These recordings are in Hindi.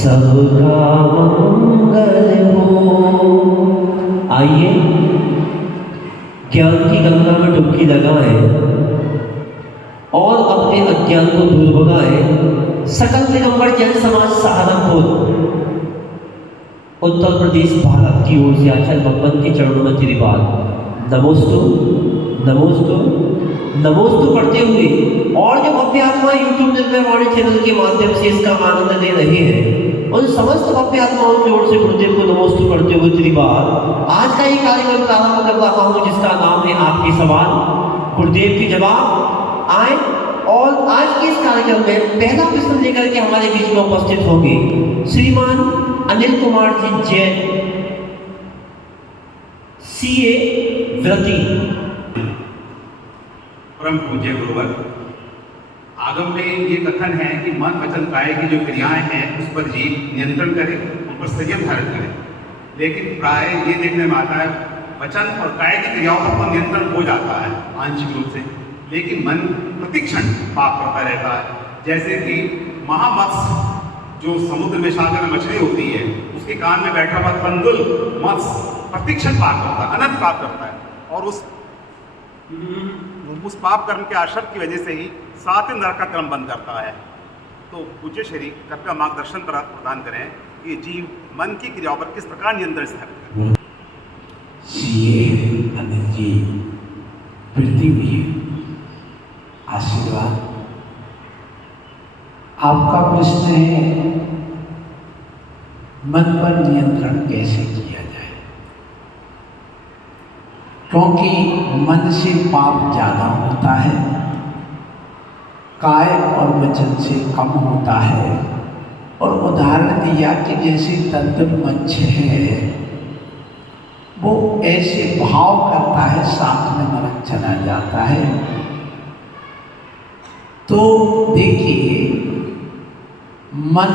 सबका मंगल हो। आइए ज्ञान की गंगा में डुबकी लगाएं और अपने अज्ञान को दूर भगाएं। सकल दिगंबर जैन समाज सहारनपुर उत्तर प्रदेश भारत की ओर से आचार्य भगवान के चरणों में तेरी बात नमोस्तु नमोस्तु नमोस्तु करते हुए, और जब भव्य आत्मा यूट्यूब निर्भय वाणी चैनल के माध्यम से इसका आनंद ले रहे हैं, उन समस्त भव्य आत्माओं की ओर से गुरुदेव को नमोस्तु करते हुए तेरी बात आज का ये कार्यक्रम प्रारंभ कर रहा हूँ, जिसका नाम है आपके सवाल गुरुदेव के जवाब आए। और आज के इस कार्यक्रम में पहला प्रश्न लेकर के हमारे बीच में उपस्थित होंगे श्रीमान अनिल कुमार जी जैन, सीए व्रती। परम पूज्य गुरुवर, आगम में ये कथन है कि मन वचन काया की जो क्रियाएं हैं उस पर जीव नियंत्रण करे, उन पर संयम धारण करे। लेकिन प्राय ये देखने में आता है वचन और काया की क्रियाओं पर तो नियंत्रण हो जाता है आंशिक रूप से, लेकिन मन प्रतिक्षण पाप करता रहता है। जैसे कि महामत्स्य जो समुद्र में सागर में मछली होती है, उसके कान में बैठा हुआ कंदुल मत्स्य प्रतिक्षण पाप करता है, अनंत पाप करता है, और उस पाप कर्म के आश्रम की वजह से ही 7 नरक का क्रम बंद करता है। तो पूज्य श्री कृपया मार्गदर्शन प्रदान करें कि जीव मन की क्रियाओं पर किस प्रकार नियंत्रण स्थापित करें। अनिल जी पृथ्वी आशीर्वाद। आपका प्रश्न है मन पर नियंत्रण कैसे किया जाए, क्योंकि मन से पाप ज्यादा होता है, काय और वचन से कम होता है। और उदाहरण दिया कि जैसे तंत्र मंच है, वो ऐसे भाव करता है, साथ में नरक चला जाता है। तो देखिए मन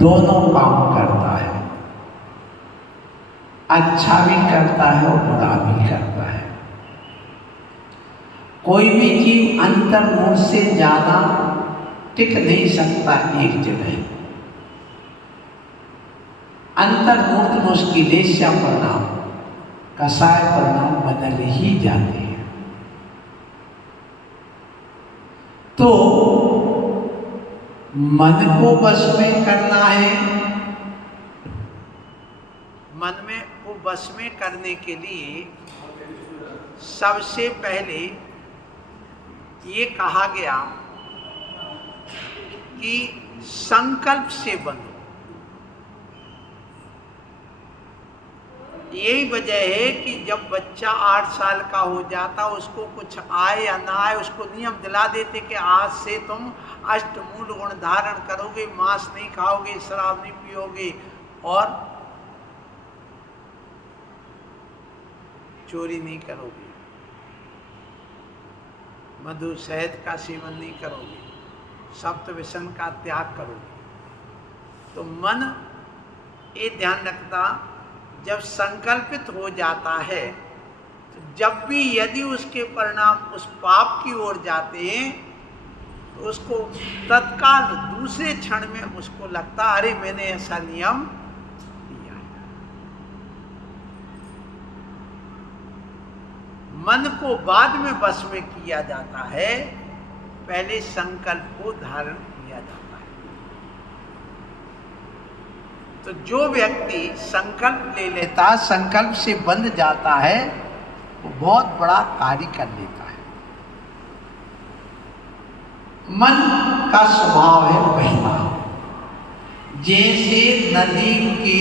दोनों काम करता है, अच्छा भी करता है और बुरा भी करता है। कोई भी जीव अंतर्मुख से ज्यादा टिक नहीं सकता एक जगह। अंतर्मुख मुश्किलें से परिणाम कसाय परिणाम बदल ही जाते हैं। तो मन को वश में करना है। मन में को वश में करने के लिए सबसे पहले ये कहा गया कि संकल्प से बनो। यही वजह है कि जब बच्चा 8 साल का हो जाता, उसको कुछ आए या ना आए, उसको नियम दिला देते कि आज से तुम अष्टमूल गुण धारण करोगे, मांस नहीं खाओगे, शराब नहीं पियोगे और चोरी नहीं करोगे, मधु शहद का सेवन नहीं करोगे, सप्त व्यसन का त्याग करोगे। तो मन ये ध्यान रखता, जब संकल्पित हो जाता है तो जब भी यदि उसके परिणाम उस पाप की ओर जाते हैं तो उसको तत्काल दूसरे क्षण में उसको लगता, अरे मैंने ऐसा नियम दिया है। मन को बाद में वश में किया जाता है, पहले संकल्प को धारण किया जाता है। तो जो व्यक्ति संकल्प ले लेता, संकल्प से बंध जाता है, वो बहुत बड़ा कार्य कर लेता है। मन का स्वभाव है बहना। जैसे नदी के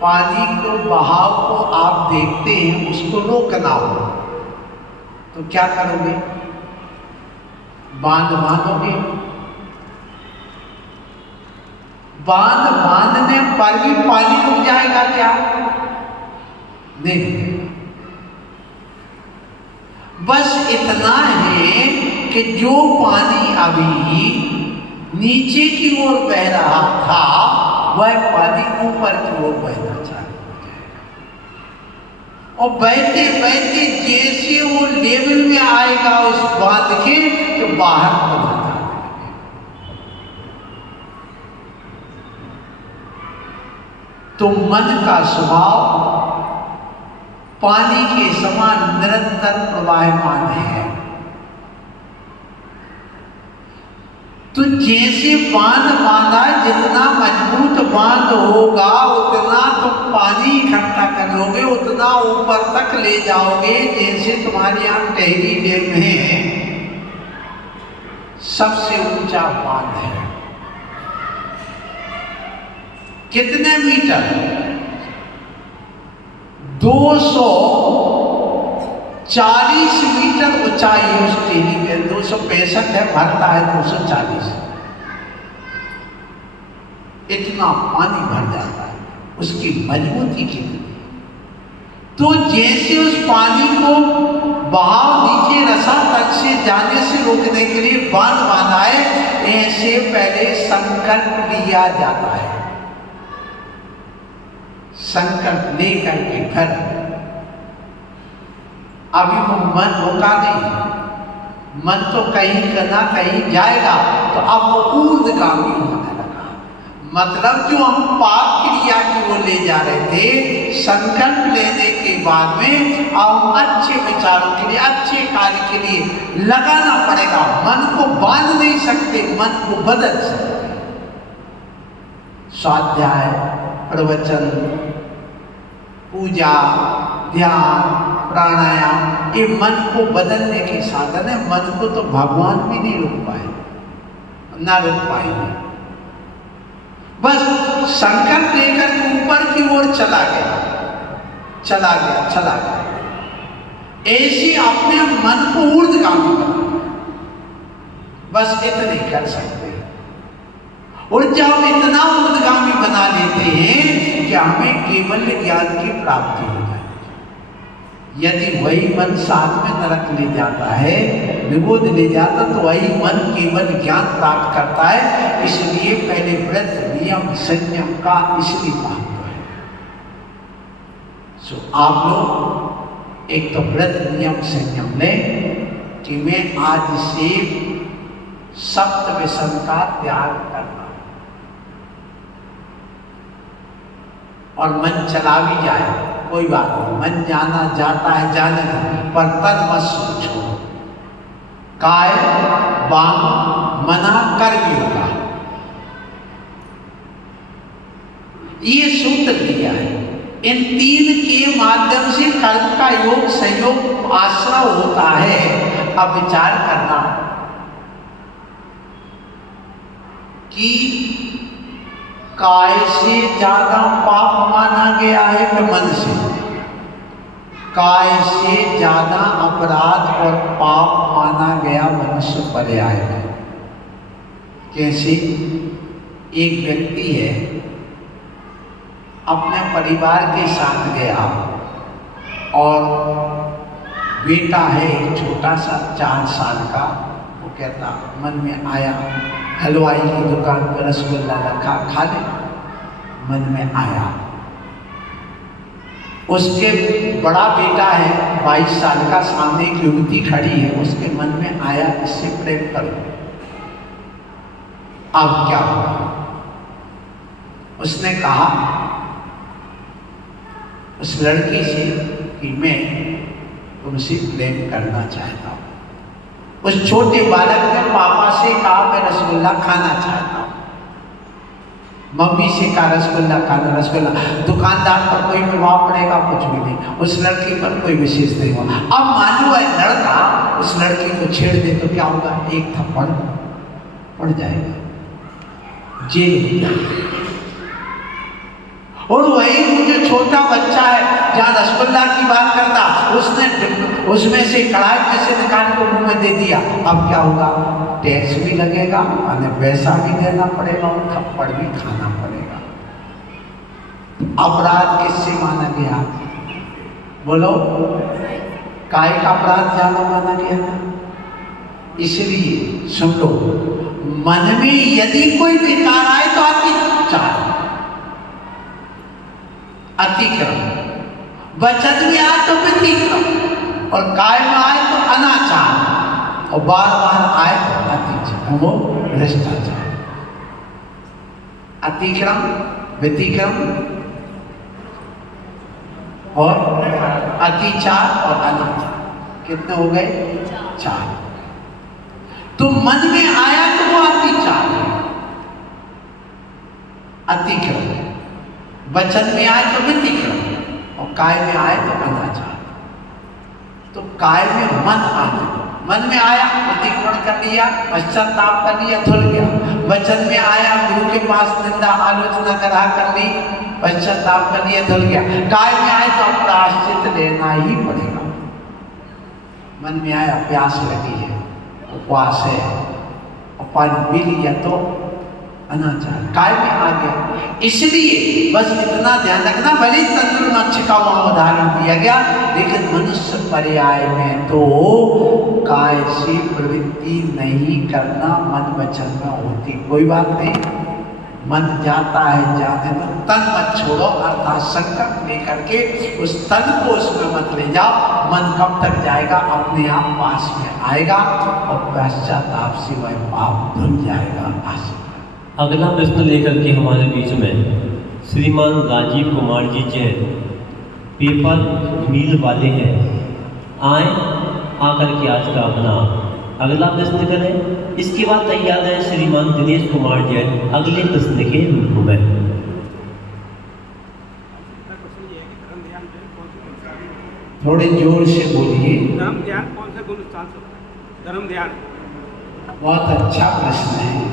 पानी को बहाव को आप देखते हैं, उसको रोकना हो तो क्या करोगे? बांध बांधोगे। बांध बांधने पर भी पानी रुक जाएगा क्या? नहीं। बस इतना है कि जो पानी अभी नीचे की ओर बह रहा था, वह पानी ऊपर की ओर बहना चालू हो जाएगा। और बहते बहते जैसे वो लेवल में आएगा उस बांध के, तो बाहर हो जाता है। तो मन का स्वभाव पानी के समान निरंतर प्रवाहमान है। तो जैसे बांध बांधा, जितना मजबूत बांध होगा उतना तुम पानी इकट्ठा कर लोगे, उतना ऊपर तक ले जाओगे। जैसे तुम्हारे यहाँ टेहरी डैम है, सबसे ऊंचा बांध है, कितने मीटर? 240 मीटर ऊंचाई है उस टेहरी में। 265 है, भरता है 240। इतना पानी भर जाता है, उसकी मजबूती कितनी। तो जैसे उस पानी को बहाव नीचे रसा तक से जाने से रोकने के लिए बांध बांधा है, ऐसे पहले संकल्प लिया जाता है। संकल्प लेकर के फिर अभी वो मन रुका नहीं, मन तो कहीं ना कहीं जाएगा, तो अब वो ऊर्ध्वगामी होने लगा। मतलब जो हम पाप क्रिया की वो ले जा रहे थे, संकल्प लेने के बाद में अब हम अच्छे विचारों के लिए, अच्छे कार्य के लिए लगाना पड़ेगा। मन को बांध नहीं सकते, मन को बदल सकते। स्वाध्याय, प्रवचन, पूजा, ध्यान, प्राणायाम, ये मन को बदलने के साधन है। मन को तो भगवान भी नहीं रोक पाए, ना रोक पाएंगे। बस संकल्प लेकर के ऊपर की ओर चला गया, चला गया, चला गया। ऐसे अपने मन को ऊर्ध्वगामी बना, बस इतने कर सकते हैं। और जब हम इतना ऊर्ध्वगामी बना लेते हैं कि हमें केवल ज्ञान की प्राप्ति हो जाए। यदि वही मन साथ में नरक ले जाता है, निगोद ले जाता, तो वही मन केवल ज्ञान प्राप्त करता है। इसलिए पहले व्रत, नियम, संयम का इसलिए महत्व है। सो आप लोग एक तो व्रत, नियम, संयम लें कि मैं आज से सप्त व्यसन का त्याग करना, और मन चला भी जाए कोई बात नहीं, मन जाना जाता है, जाने दो, पर तन मत सोचो। काय, वांग, मना, कर्म होगा, ये सूत्र दिया है। इन तीन के माध्यम से कर्म का योग, संयोग, आश्रय होता है। अब विचार करना कि काय से ज्यादा पाप माना गया है कि मन से? काय से ज्यादा अपराध और पाप माना गया मनुष्य पर्याय है। कैसे? एक व्यक्ति है, अपने परिवार के साथ गया और बेटा है एक छोटा सा 4 साल का। वो कहता, मन में आया हलवाई की दुकान पर रसगुल्ला रखा, खा ले। मन में आया। उसके बड़ा बेटा है 22 साल का, सामने एक युवती खड़ी है, उसके मन में आया इससे प्रेम करो। अब क्या हुआ? उसने कहा उस लड़की से कि मैं तुमसे प्रेम करना चाहता हूँ। उस छोटे बालक ने पापा से कहा मैं रसगुल्ला खाना चाहता हूँ। मम्मी से कहा रसगुल्ला खाना, रसगुल्ला। दुकानदार पर कोई प्रभाव पड़ेगा? कुछ भी नहीं। उस लड़की पर कोई विशेष नहीं हुआ। अब मान लो लड़का उस लड़की को छेड़ दे तो क्या होगा? एक थप्पड़ पड़ जाएगा, जेल हो जाएगा। और वही जो छोटा बच्चा है जहाँ रसगुल्ला की बात करता, उसने उसमें से कढ़ाई में से निकाल को मुंह में दे दिया। अब क्या होगा? टैक्स भी लगेगा और पैसा भी देना पड़ेगा और थप्पड़ भी खाना पड़ेगा। अपराध किससे माना गया? बोलो, काय का अपराध ज्यादा माना गया था। इसलिए सुन लो, मन में यदि कोई विकार आए तो अतिचार, अतिक्रम, वचन में आए तो व्यतिक्रम, और काय में आए तो अनाचार, और बार बार आए तो अतिचार, वो भ्रष्टाचार। अतिक्रम, व्यतिक्रम, और अतिचार और अनाचार, कितने हो गए? 4। तो मन में आया तो वो अतिचार है, अतिक्रम। वचन में आए तो व्यतिक्रम, और काय में आए तो अनाचार। तो काय में मन आने दो। मन में आया प्रतिक्रमण कर लिया, पश्चाताप कर लिया, धुल गया। वचन में आया गुरु के पास निंदा आलोचना करा कर ली, पश्चाताप कर लिया, धुल गया। काय में आए तो प्रायश्चित लेना ही पड़ेगा। मन में आया प्यास लगी है, उपवास है, और पानी पी लिया तो अनाचार। काय में आ गया। इसलिए बस इतना ध्यान रखना, भले तंत्र मत्स्य का वहां उदाहरण दिया गया, लेकिन मनुष्य पर्याय में तो काय से प्रवृत्ति नहीं करना मन वचन में होती। कोई बात नहीं, मन जाता है जाने दो, तन मत छोड़ो, अर्थात संकल्प लेकर के उस तन को उसमें मत ले जाओ। मन कब तक जाएगा? अपने आप पास में आएगा, और पश्चाताप से वह पाप धुल जाएगा। आशीर्वाद। अगला प्रश्न लेकर के हमारे बीच में श्रीमान राजीव कुमार जी जैन, पेपर मिल वाले हैं, आए आकर के आज का अपना अगला प्रश्न करें। इसके बाद तैयार है श्रीमान दिनेश कुमार जैन अगले प्रश्न के रूप में। थोड़े जोर से बोलिए। धर्म ध्यान कौन से गुण स्थान से होता है? धर्म ध्यान। बहुत अच्छा प्रश्न है,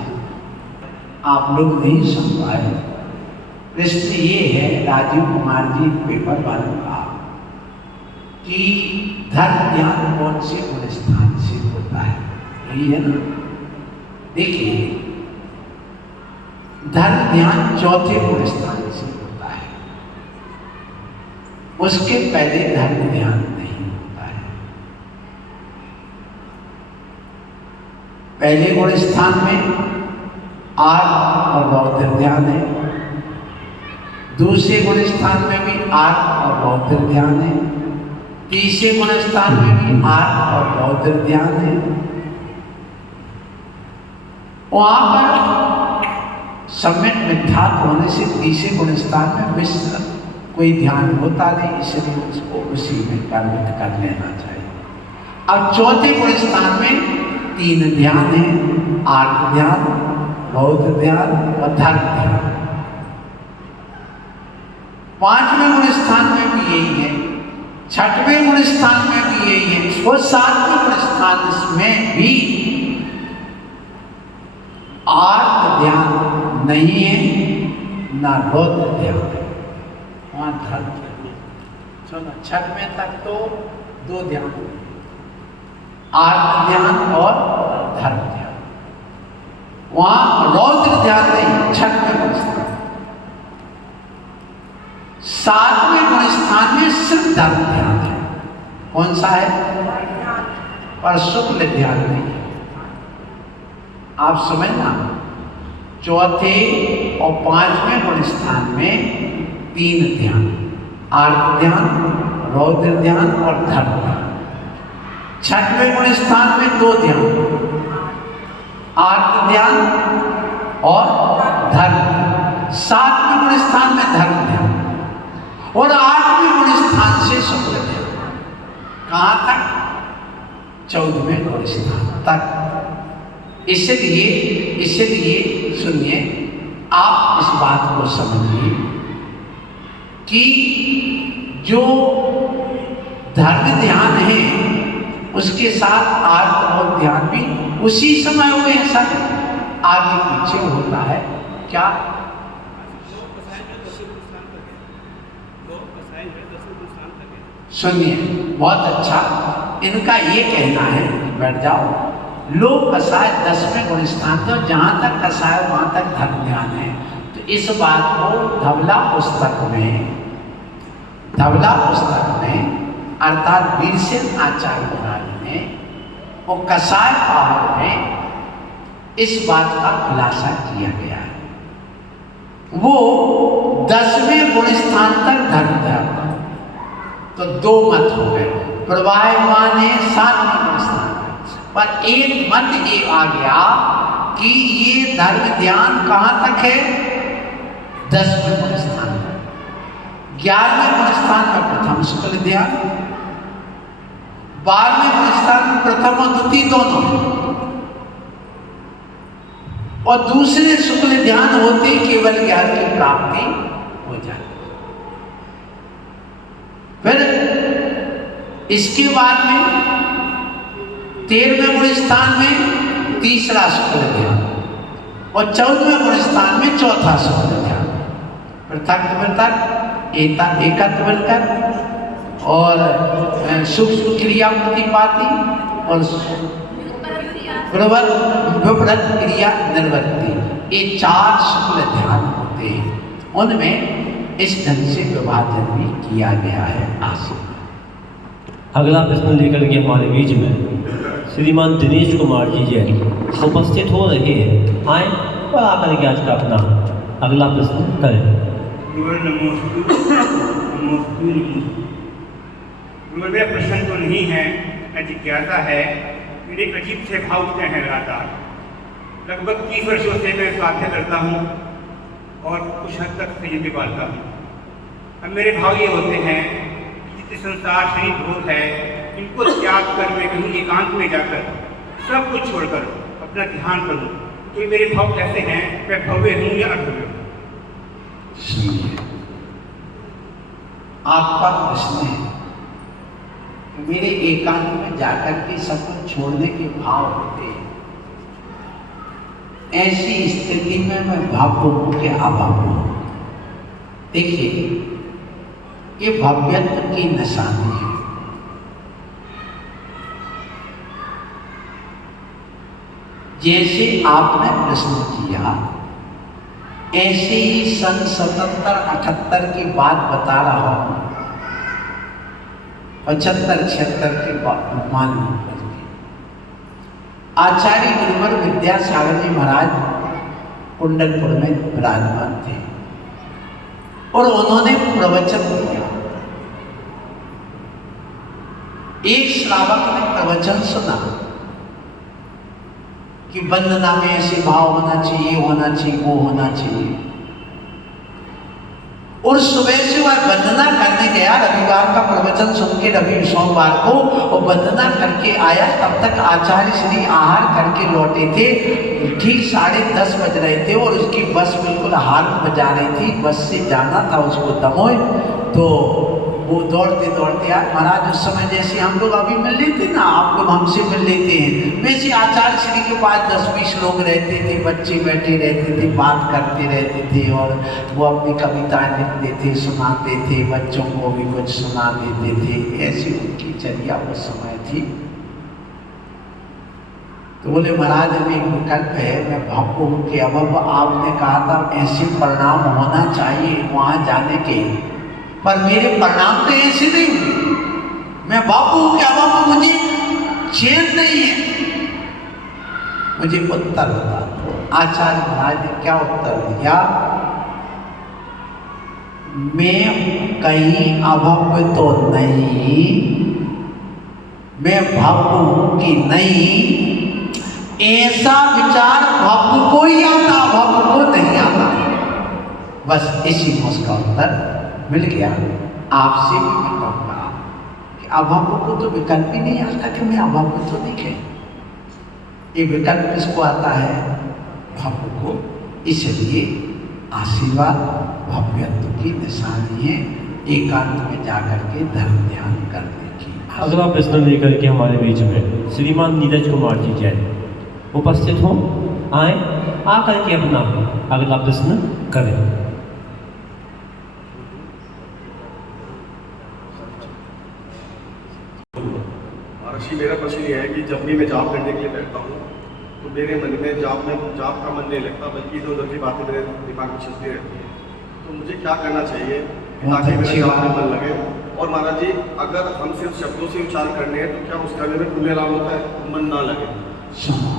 आप लोग नहीं सुन पाए। प्रश्न ये है राजीव कुमार जी पेपर वालों का कि धर्म ध्यान कौन से गुण स्थान से होता है, यही है ना? देखिए, धर्म ध्यान चौथे गुण स्थान से होता है, उसके पहले धर्म ध्यान नहीं होता है। पहले गुण स्थान में आर्त और रौद्र ध्यान है, दूसरे गुण स्थान में भी आर्त और रौद्र ध्यान है, तीसरे गुण स्थान में भी आर्त और रौद्र ध्यान है। वहां पर सम्यक मिथ्यात्व होने से तीसरे गुण स्थान में मिश्र कोई ध्यान होता नहीं, इसलिए उसको उसी में कर्मित कर लेना चाहिए। अब चौथे गुण स्थान में 3 ध्यान है, आर्त ध्यान, रौद्र ध्यान और धर्म ध्यान। 5वें गुण स्थान में भी यही है, 6वें गुण स्थान में भी यही है, और 7वें गुण स्थान में भी आर्त ध्यान नहीं है, ना रौद्र ध्यान है, वहां धर्म ध्यान। चलो 6वें तक तो 2 ध्यान, आर्त ध्यान और धर्म ध्यान। वहां रौद्र ध्यान नहीं, 6वें गुण स्थान। 7वें गुण स्थान में सिर्फ धर्म ध्यान है। कौन सा है? पर शुक्ल ध्यान नहीं है। आप समझना, चौथे और 5वें गुण स्थान में 3 ध्यान, आर्त ध्यान, रौद्र ध्यान और धर्म ध्यान। 6वें गुण स्थान में 2 ध्यान, आर्त ध्यान और धर्म ध्यान। 7वें गुण स्थान में धर्म ध्यान, और 8वें गुण स्थान से शुक्ल ध्यान। कहाँ तक? 14वें गुण स्थान तक। इसलिए सुनिए, आप इस बात को समझिए कि जो धर्म ध्यान है उसके साथ आर्त और ध्यान भी उसी समय हुए हैं सर, आगे पीछे होता है क्या? सुनिए, बहुत अच्छा, इनका ये कहना है, बैठ जाओ, लोक कसाय 10वें गुण स्थान, तो जहां तक कसाय वहां तक धर्म ध्यान है। तो इस बात को धवला पुस्तक में अर्थात वीरसेन आचार्य महाराज ने और कसाय पावर में इस बात का खुलासा किया गया है। वो 10वें गुण स्थान तक धर्म ध्यान, तो 2 मत हो गए। प्रवाहमान है 7वें गुण स्थान पर, एक मत ये आ गया कि ये धर्म ध्यान कहां तक है? 10वें गुण स्थान तक। 11वें गुण स्थान में प्रथम शुक्ल ध्यान, 12वें गुण स्थान में प्रथम और द्वितीय दोनों, और दूसरे शुक्ल ध्यान होते केवल ज्ञान की प्राप्ति हो जाती। फिर इसके बाद में 13वें गुण स्थान में तीसरा शुक्ल ध्यान और 14वें गुण स्थान में चौथा शुक्ल ध्यान। पृथक पृथक एकत्र मिलकर और सूक्ष्म क्रिया प्रतिपाती और विपरीत क्रिया निर्वृत्ति, ये 4 शुक्ल ध्यान होते हैं। उनमें इस ढंग से विभाजन भी किया गया है। आशीर्वाद। अगला प्रश्न लेकर के हमारे बीच में श्रीमान दिनेश कुमार जी जैन उपस्थित हो रहे हैं। आए और आकर के आज का अपना अगला प्रश्न करें। मेरा प्रश्न तो नहीं है, जिज्ञासा है। मेरे एक अजीब से भाव उठते हैं लगातार। लगभग 30 वर्षों से मैं स्वाध्याय करता हूँ और कुछ हद तक संयम भी पालता हूँ। अब मेरे भाव ये होते हैं कि जितने संसार शरीर भोग है, इनको त्याग कर मैं कहीं एकांत में जाकर सब कुछ छोड़कर अपना ध्यान करूँ। तो ये मेरे भाव कैसे हैं? मैं भव्य हूँ या अभव्य हूँ? सुनिए, आपका प्रश्न है मेरे एकांत में जाकर के सब कुछ छोड़ने के भाव होते हैं। ऐसी स्थिति में मैं भव्य हूं कि अभव्य हूं? देखिए, ये भव्यत्व की निशानी है। जैसे आपने प्रश्न किया, ऐसे ही सन 77-78 की बात बता रहा हूं, 75-76 के मान आचार्य गुरुवर विद्यासागर जी महाराज कुंडलपुर में विराजमान थे और उन्होंने प्रवचन दिया। एक श्रावक ने प्रवचन सुना कि वंदना में ऐसे भाव होना चाहिए, होना चाहिए, वो होना चाहिए। और सुबह से वह वंदना करने गया, रविवार का प्रवचन सुन के सोमवार को वो वंदना करके आया। तब तक आचार्य श्री आहार करके लौटे थे। ठीक 10:30 बज रहे थे और उसकी बस बिल्कुल हार्न बजा रही थी। बस से जाना था उसको दमोह, तो वो दौड़ते दौड़ते आए। महाराज उस समय जैसे हम लोग अभी मिल लेते ना, आप लोग हमसे मिल लेते हैं, वैसे आचार्य श्री के पास 10-20 लोग रहते थे, बच्चे बैठे रहते थे, बात करते रहते थे और वो अपनी कविताएं लिखते थे, सुनाते थे, बच्चों को भी कुछ सुना देते थे। ऐसी उनकी चर्या उस समय थी। तो बोले महाराज अभी एक विकल्प है, मैं भव्य हूँ कि अब आपने कहा था ऐसे परिणाम होना चाहिए वहाँ जाने के, पर मेरे परिणाम तो ऐसे नहीं हुए। मैं बाबू हूं क्या बाबू, मुझे चैन नहीं है। मुझे उत्तर बता। आचार्य महाराज ने क्या उत्तर दिया? मैं कहीं अभव्य तो नहीं, मैं भव्य हूं कि नहीं, ऐसा विचार भव्य को ही आता, अभव्य को नहीं आता। बस इसी में उसका उत्तर मिल गया। आपसे भी मैं कहूँगा कि अभव्य को तो विकल्प ही नहीं आता कि मैं अभव्य तो नहीं कह। ये विकल्प किसको आता है? भव्य को। इसलिए आशीर्वाद भव्यत्व की निशानी है, एकांत में जाकर के धर्म ध्यान करने की। अगला प्रश्न लेकर के हमारे बीच में श्रीमान नीरज कुमार जी जैन उपस्थित हों। आए आकर के अपना अगला प्रश्न करें। ऋषि, मेरा प्रश्न ये है कि जब भी मैं जाप करने के लिए बैठता हूँ तो मेरे मन में जाप का मन नहीं लगता, बल्कि इधर उधर की बातें मेरे दिमाग में चलती रहती है। तो मुझे क्या करना चाहिए ताकि मेरे जाप में मन लगे? और महाराज जी, अगर हम सिर्फ शब्दों से उच्चार करने हैं तो क्या उस करने में पुण्य लाभ होता है, मन ना लगे? सुनो,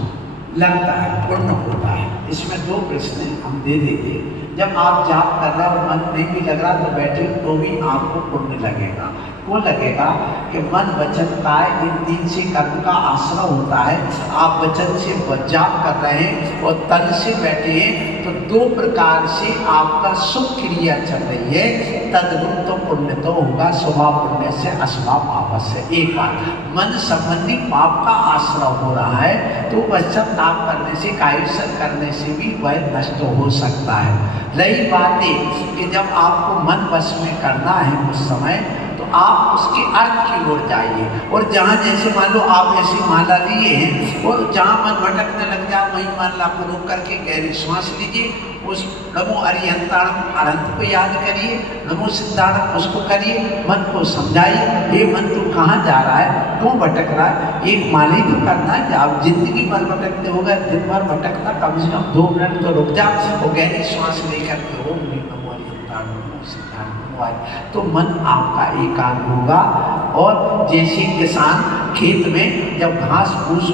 लगता है पूर्ण होता है। इसमें 2 प्रश्न हम दे देंगे। जब आप जाप कर रहे हो और मन नहीं भी लग रहा तो बैठे तो भी आपको पुण्य लगेगा। को लगेगा कि मन वचन काय इन तीन से कर्म का आश्रय होता है। आप वचन से जाप कर रहे हैं और तन से बैठे हैं तो दो प्रकार से आपका सुख क्रिया चल रही है। तदरूप तो पुण्य तो होगा, स्वभाव पुण्य से अस्वभाव पाप से। एक बात, मन संबंधी पाप का आश्रय हो रहा है तो पश्चाताप करने से, कायुषण करने से भी वह नष्ट हो सकता है। रही बात है कि जब आपको मन वश में करना है उस समय तो आप उसके अर्थ की ओर जाइए और जहाँ जैसे मान लो आप ऐसी माला लिए हैं और जहाँ मन भटकने लग जाए वहीं माला को रोक करके गहरी सांस लीजिए। उस नमो अरिहंताणम अनंत को याद करिए, नमो सिद्धाणम उसको करिए, मन को समझाइए, ये मन तू कहाँ जा रहा है, क्यों भटक रहा है। एक माला ही तो करना है कि आप जिंदगी भर भटकते हो गए, दिन भर भटकता, कम से कम 2 मिनट तो रुक जा और गहरी सांस लेकर के हो नमो अरिहंताणम नमो सिद्धाणम तो मन आपका एकाग्र होगा। और जैसे किसान खेत में जब घास फूस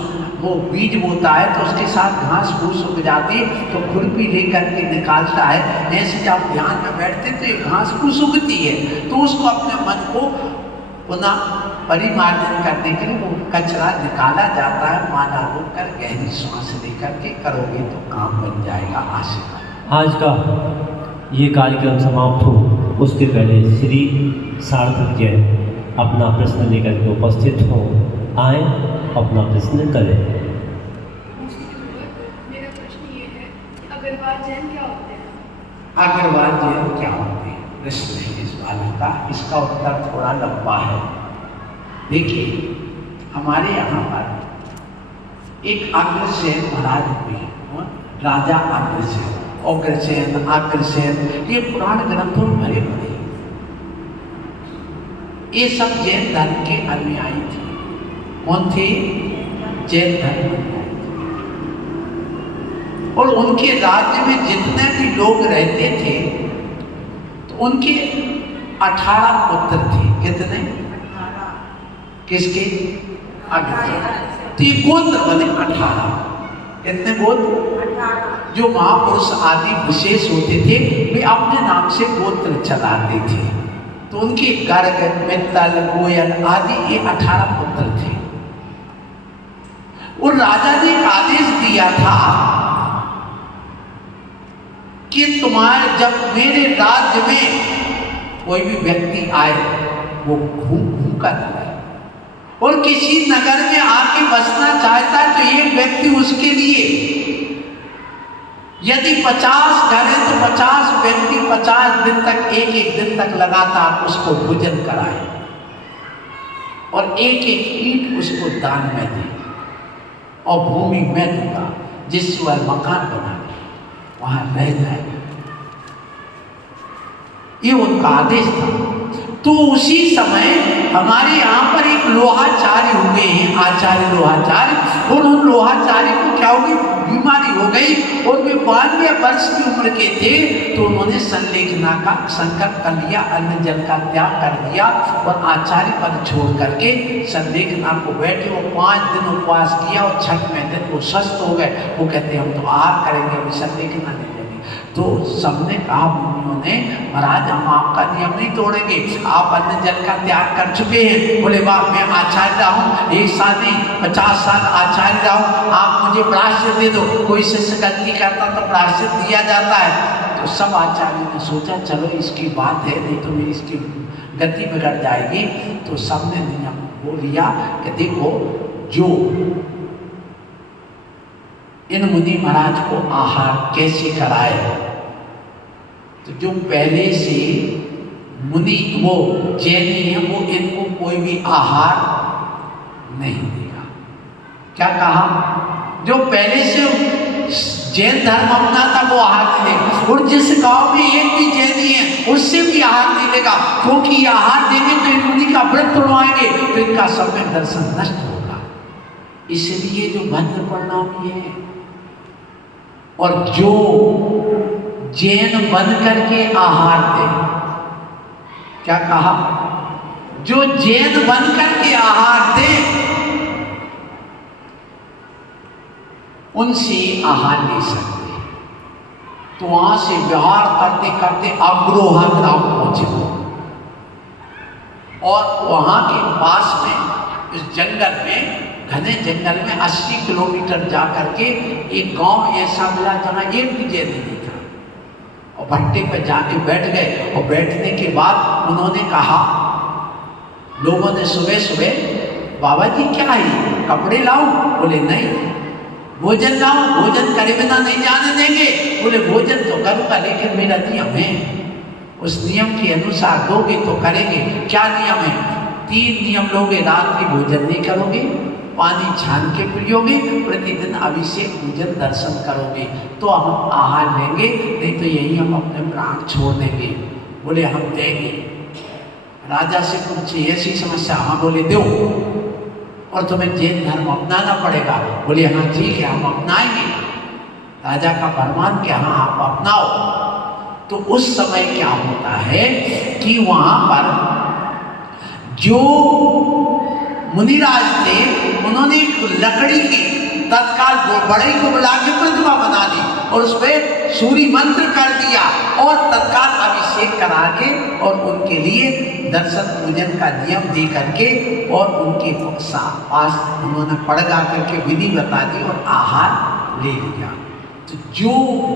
वो बीज बोता है तो उसके साथ घास फूस उग जाती है तो खुरपी लेकर के निकालता है। ऐसे जब ध्यान में बैठते तो ये घास फूस उगती है तो उसको अपने मन को पुनः परिमार्जन करने के लिए वो कचरा निकाला जाता है। माला रोक कर गहरी सांस लेकर के करोगे तो काम बन जाएगा। आशीर्वाद। आज का ये कार्यक्रम समाप्त हो उसके पहले श्री सार्थक जैन अपना प्रश्न लेकर के उपस्थित हो, आए अपना प्रश्न करें। मेरा प्रश्न ये है कि अग्रवाल जैन क्या होते हैं? अग्रवाल जैन क्या होते हैं, प्रश्न है इस बालक का। इसका उत्तर थोड़ा लंबा है। देखिए, हमारे यहाँ पर एक अग्रसेन महाराज हुए, राजा अग्रसेन, अग्रसेन, अग्रसेन, ये पुराण ग्रंथों में भरे पड़े। ये सब जैन धर्म के अनुयायी थे। कौन थे? जैन धर्म अनुयायी थे। और उनके राज्य में जितने भी लोग रहते थे तो उनके 18 पुत्र थे। कितने? किसके? अग्रसेन। तो ये गोत्र बने 18। कितने गोत्र? जो महापुरुष आदि विशेष होते थे वे अपने नाम से गोत्र चलाते थे। तो उनके गर्ग, मित्तल, गोयल आदि ये 18 पुत्र थे। और राजा ने एक आदेश दिया था कि तुम्हारे जब मेरे राज्य में कोई भी व्यक्ति आए वो घूम कर आए और किसी नगर में आके बसना चाहता है तो एक व्यक्ति उसके लिए, यदि 50 घर है तो 50 व्यक्ति 50 दिन तक, एक दिन तक लगातार उसको भोजन कराए और एक ईंट उसको दान में दे और भूमि में दूंगा जिससे वह मकान बना वहां रह जाएगा। ये उनका आदेश था। तो उसी समय हमारे यहाँ पर एक लोहाचार्य हुए हैं, आचार्य लोहाचार्य। और उन लोहाचार्य को क्या होगी, बीमारी हो गई और वे 92 वर्ष की उम्र के थे। तो उन्होंने संलेखना का संकल्प कर लिया, अन्न जल का त्याग कर दिया और आचार्य पद छोड़ करके संलेखना को बैठे और 5 दिन उपवास किया और 6वें दिन वो स्वस्थ हो गए। वो कहते हम तो आहार करेंगे, अभी संलेखना नहीं। तो सबने कहा, मुनियों ने, महाराज हम आपका नियम नहीं तोड़ेंगे, आप अन्न जल का त्याग कर चुके हैं। बोले वाह, मैं आचार्य रहा हूँ 1 साल नहीं 50 साल आचार्य रहा हूँ, आप मुझे प्रायश्चित दे दो। कोई शिष्य गलती करता तो प्रायश्चित दिया जाता है। तो सब आचार्य ने सोचा चलो इसकी बात है, नहीं तो मेरी इसकी गति बिगड़ जाएगी। तो सबने नियम वो लिया कि देखो, जो इन मुनि महाराज को आहार कैसे कराए, तो जो पहले से मुनि वो जैनी है वो इनको कोई भी आहार नहीं देगा। क्या कहा? जो पहले से जैन धर्म अपनाता वो आहार नहीं देगा। और जिस गांव में एक भी जैनी है उससे भी आहार नहीं देगा, क्योंकि ये आहार देंगे तो इन मुनि का व्रत तोड़वाएंगे तो इनका सम्यक दर्शन नष्ट होगा। इसलिए जो भद्र परिणामी है और जो जैन बन करके आहार दे, क्या कहा? जो जैन बन करके आहार दे उनसे आहार ले सकते। तो वहां से व्यवहार करते करते अग्रोहा ग्राम पहुंचे। और वहाँ के पास में इस जंगल में, घने जंगल में 80 किलोमीटर जा करके एक गांव ऐसा मिला जहाँ एक भी जैन नहीं था। और भट्टे पर जाके बैठ गए और बैठने के बाद उन्होंने कहा, लोगों ने सुबह सुबह, बाबा जी क्या है, कपड़े लाऊं? बोले नहीं। भोजन लाऊं? भोजन करे बिना नहीं जाने देंगे। बोले भोजन तो करूँगा लेकिन मेरा नियम है, उस नियम के अनुसार दोगे तो करेंगे। क्या नियम है? 3 नियम लोगे, रात्रि भोजन नहीं करोगे, पानी छान के पियोगे, प्रतिदिन अभिषेक पूजन दर्शन करोगे तो हम आहार लेंगे, नहीं तो यही हम अपने प्राण छोड़ देंगे। बोले हम देंगे। राजा से पूछे ऐसी समस्या? हाँ। बोले दो, और तुम्हें जैन धर्म अपनाना पड़ेगा। बोले हाँ ठीक है हम अपनाएंगे। राजा का फरमान कि हाँ आप अपनाओ। तो उस समय क्या होता है कि वहाँ पर जो मुनिराज थे उन्होंने एक लकड़ी की तत्काल बड़े को बुला के प्रतिमा बना दी और उस पर सूर्य मंत्र कर दिया और तत्काल अभिषेक करा के और उनके लिए दर्शन पूजन का नियम दे करके और उनके पास उन्होंने पड़गा करके विधि बता दी और आहार ले लिया। तो जो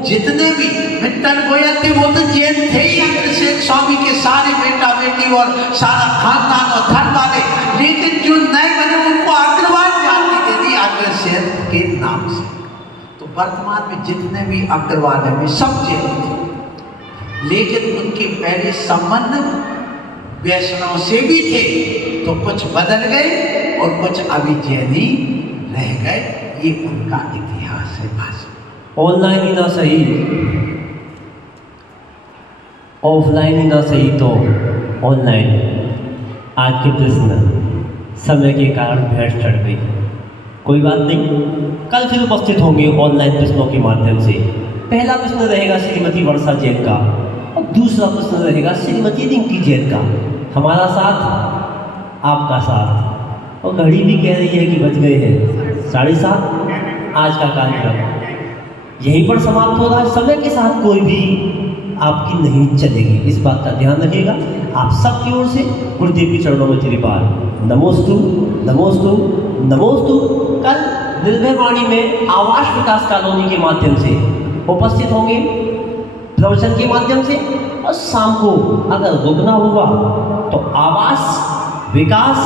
जितने भी विठ्ठल गोयल थे वो तो जैन थे ही, अग्रसेन स्वामी के सारे बेटा बेटी और सारा खानदान और धन वाले, लेकिन जो नए बने उनको अग्रवाल जाति दे दी अग्रसेन के नाम से। तो वर्तमान में जितने भी अग्रवाल हैं वे सब जैन थे, लेकिन उनके पहले संबंध वैष्णव से भी थे, तो कुछ बदल गए और कुछ अभी जैनी रह गए। ये उनका इतिहास है। भाषा ऑनलाइन ही ना सही, ऑफलाइन ही ना सही तो ऑनलाइन। आज के प्रश्न समय के कारण भेंट चढ़ गई, कोई बात नहीं, कल फिर उपस्थित होंगे ऑनलाइन प्रश्नों के माध्यम से। पहला प्रश्न रहेगा श्रीमती वर्षा जैन का और दूसरा प्रश्न रहेगा श्रीमती रिंकी जैन का। हमारा साथ, आपका साथ। और घड़ी भी कह रही है कि बज गए हैं 7:30। आज का कार्यक्रम यहीं पर समाप्त हो रहा है। समय के साथ कोई भी आपकी नहीं चलेगी, इस बात का ध्यान रखिएगा। आप सबकी ओर से गुरुदेव के चरणों में त्रिपाल नमोस्तु नमोस्तु नमोस्तु। कल निर्भय वाणी में आवास विकास कॉलोनी के माध्यम से उपस्थित होंगे प्रवचन के माध्यम से, और शाम को अगर रुकना हुआ तो आवास विकास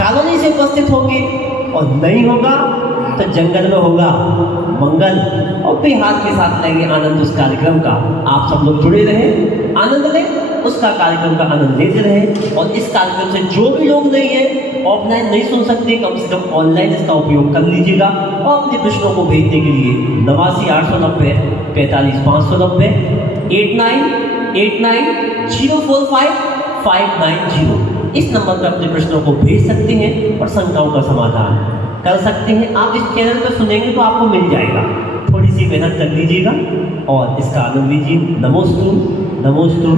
कॉलोनी से उपस्थित होंगे, और नहीं होगा तो जंगल में होगा मंगल, और बिहार के साथ लेंगे आनंद उस कार्यक्रम का। आप सब लोग जुड़े रहें, आनंद लें, उसका कार्यक्रम का आनंद लेते रहें। और इस कार्यक्रम से जो भी लोग नहीं हैं, ऑफलाइन नहीं सुन सकते, कम से कम ऑनलाइन इसका उपयोग कर लीजिएगा। और अपने प्रश्नों को भेजने के लिए 89 890 45 590 8989 045 590 इस नंबर पर अपने प्रश्नों को भेज सकते हैं और शंकाओं का समाधान कर सकते हैं। आप इस चैनल पर सुनेंगे तो आपको मिल जाएगा, थोड़ी सी मेहनत कर लीजिएगा और इसका आनंद लीजिए। नमोस्तु नमोस्तु